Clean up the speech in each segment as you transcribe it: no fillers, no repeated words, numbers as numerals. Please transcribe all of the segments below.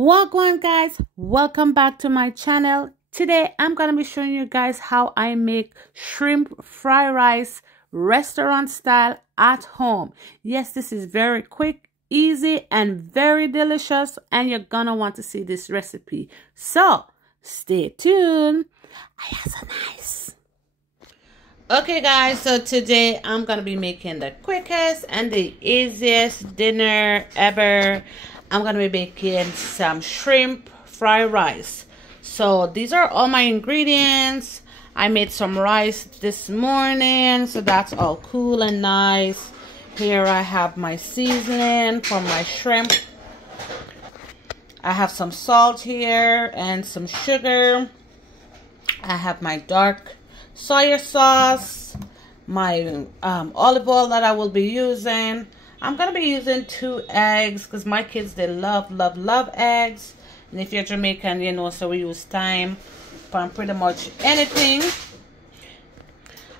Welcome guys, welcome back to my channel. Today I'm gonna be showing you guys how I make shrimp fried rice restaurant style at home. Yes, this is very quick, easy, and very delicious, and you're gonna want to see this recipe, so stay tuned. I have some nice. Okay guys, so today I'm gonna be making the quickest and the easiest dinner ever. I'm gonna be making some shrimp fried rice. So these are all my ingredients. I made some rice this morning, so that's all cool and nice. Here I have my seasoning for my shrimp. I have some salt here and some sugar. I have my dark soy sauce, my olive oil that I will be using. I'm going to be using 2 eggs because my kids, they love eggs. And if you're Jamaican, you know, so we use thyme for pretty much anything.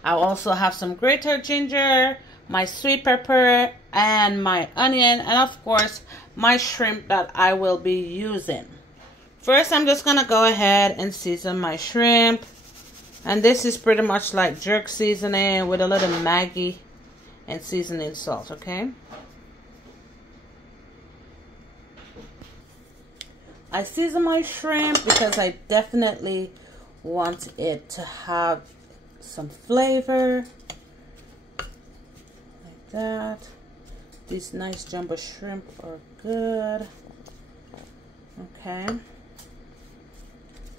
I also have some grated ginger, my sweet pepper, and my onion, and of course, my shrimp that I will be using. First, I'm just going to go ahead and season my shrimp. And this is pretty much like jerk seasoning with a little Maggi and seasoning salt, okay? I season my shrimp because I definitely want it to have some flavor. Like that. These nice jumbo shrimp are good. Okay.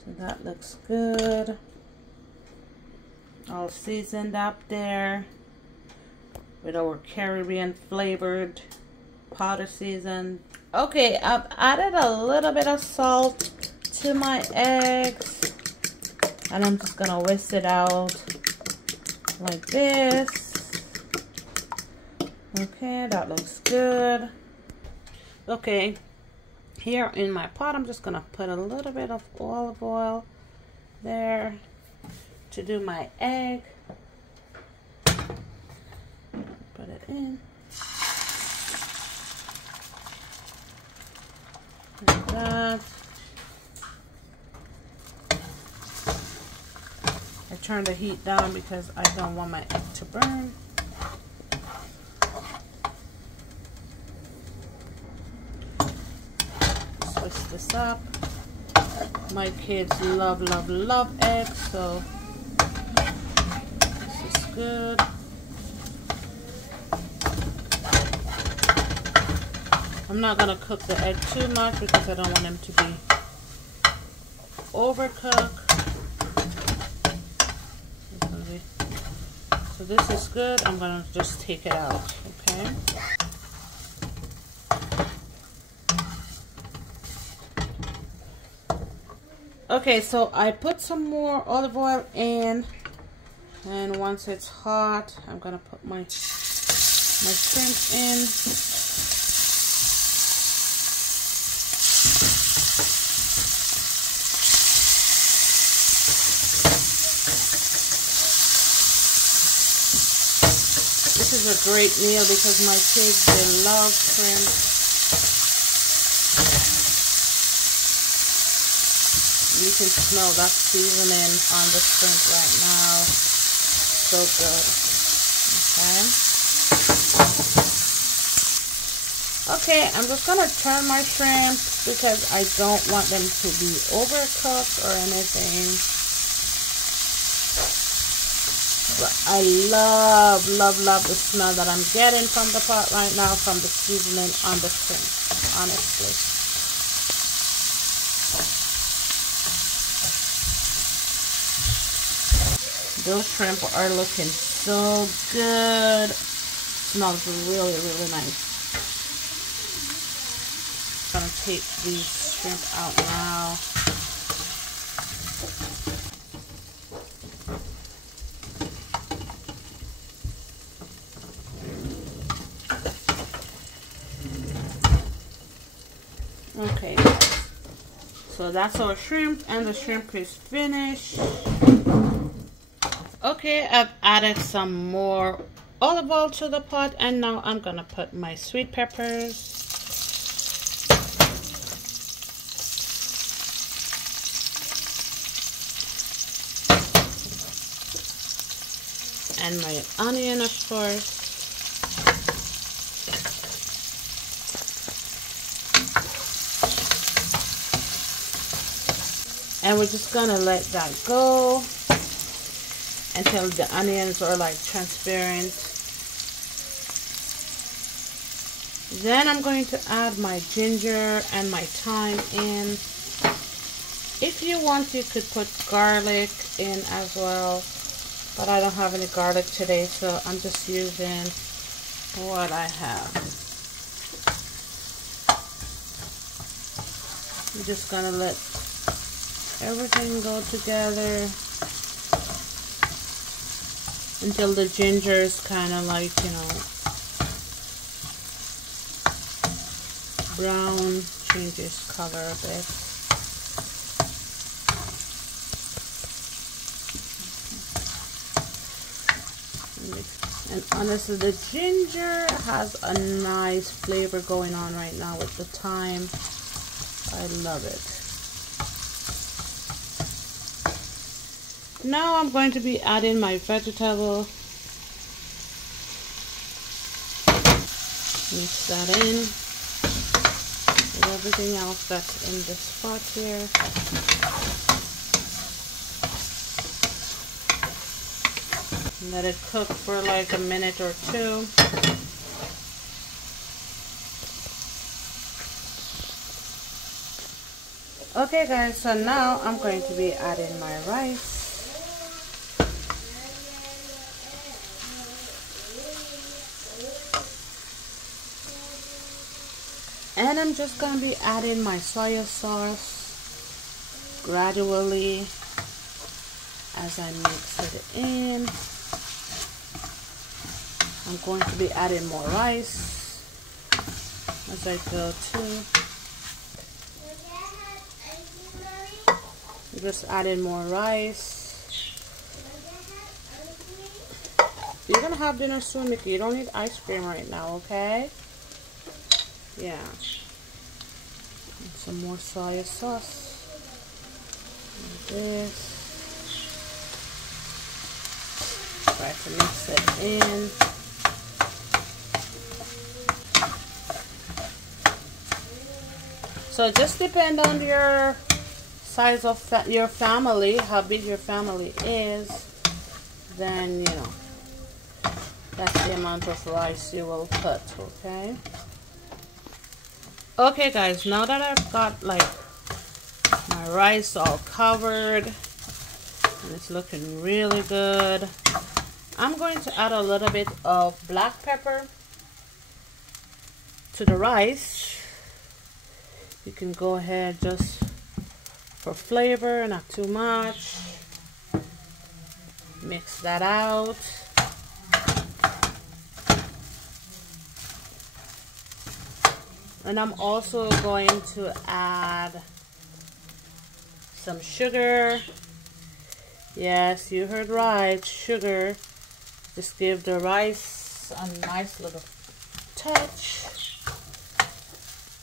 So that looks good. All seasoned up there with our Caribbean flavored powder season. Okay, I've added a little bit of salt to my eggs, and I'm just gonna whisk it out like this. Okay, that looks good. Okay, here in my pot, I'm just gonna put a little bit of olive oil there to do my egg. Put it in. Like that. I turn the heat down because I don't want my egg to burn. Switch this up. My kids love eggs, so this is good. I'm not going to cook the egg too much because I don't want them to be overcooked. So this is good. I'm going to just take it out, okay? Okay, so I put some more olive oil in, and once it's hot, I'm going to put my shrimp in. This is a great meal because my kids, they love shrimp. You can smell that seasoning on the shrimp right now. So good. Okay, I'm just going to turn my shrimp because I don't want them to be overcooked or anything. But I love the smell that I'm getting from the pot right now, from the seasoning on the shrimp, honestly. Those shrimp are looking so good. Smells really nice. I'm gonna take these shrimp out now. Okay, so that's our shrimp, and the shrimp is finished. Okay, I've added some more olive oil to the pot, and now I'm gonna put my sweet peppers. And my onion, of course. And we're just gonna let that go until the onions are like transparent. Then I'm going to add my ginger and my thyme in. If you want, you could put garlic in as well, but I don't have any garlic today, so I'm just using what I have. I'm just gonna let everything go together until the ginger is kind of like, you know, brown, changes color a bit. And honestly, the ginger has a nice flavor going on right now with the thyme. I love it. Now I'm going to be adding my vegetable. Mix that in with everything else that's in this pot here. Let it cook for like a minute or two. Okay guys, so now I'm going to be adding my rice. And I'm just going to be adding my soy sauce gradually as I mix it in. I'm going to be adding more rice as I go too. Just adding more rice. You're gonna have dinner soon, Mickey. You don't need ice cream right now, okay? Yeah. And some more soy sauce. And this. Try to mix it in. So just depend on your size of your family, how big your family is, then you know that's the amount of rice you will put. Okay guys, now that I've got like my rice all covered and it's looking really good, I'm going to add a little bit of black pepper to the rice. You can go ahead just for flavor, not too much. Mix that out. And I'm also going to add some sugar. Yes, you heard right, sugar. Just give the rice a nice little touch.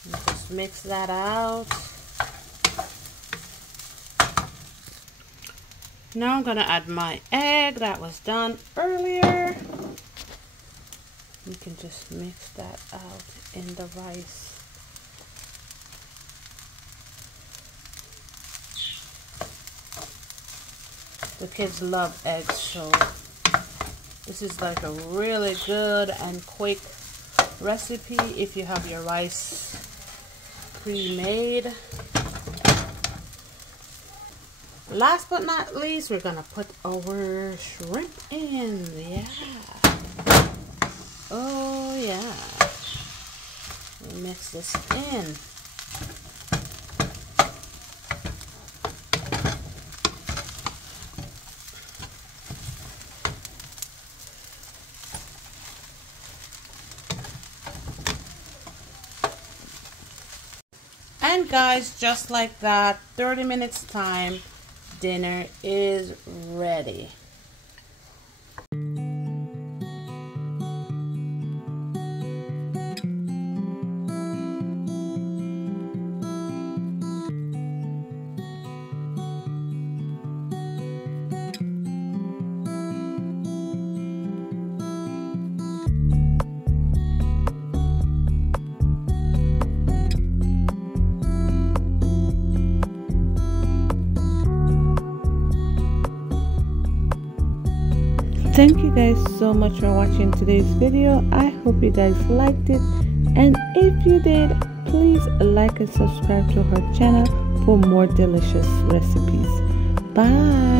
And just mix that out. Now I'm going to add my egg that was done earlier. You can just mix that out in the rice. The kids love eggs, so this is like a really good and quick recipe if you have your rice pre-made. Last but not least, we're gonna put our shrimp in. Yeah. Oh yeah. We mix this in. And guys, just like that, 30 minutes time, dinner is ready. Thank you guys so much for watching today's video. I hope you guys liked it, and if you did, please like and subscribe to her channel for more delicious recipes. Bye.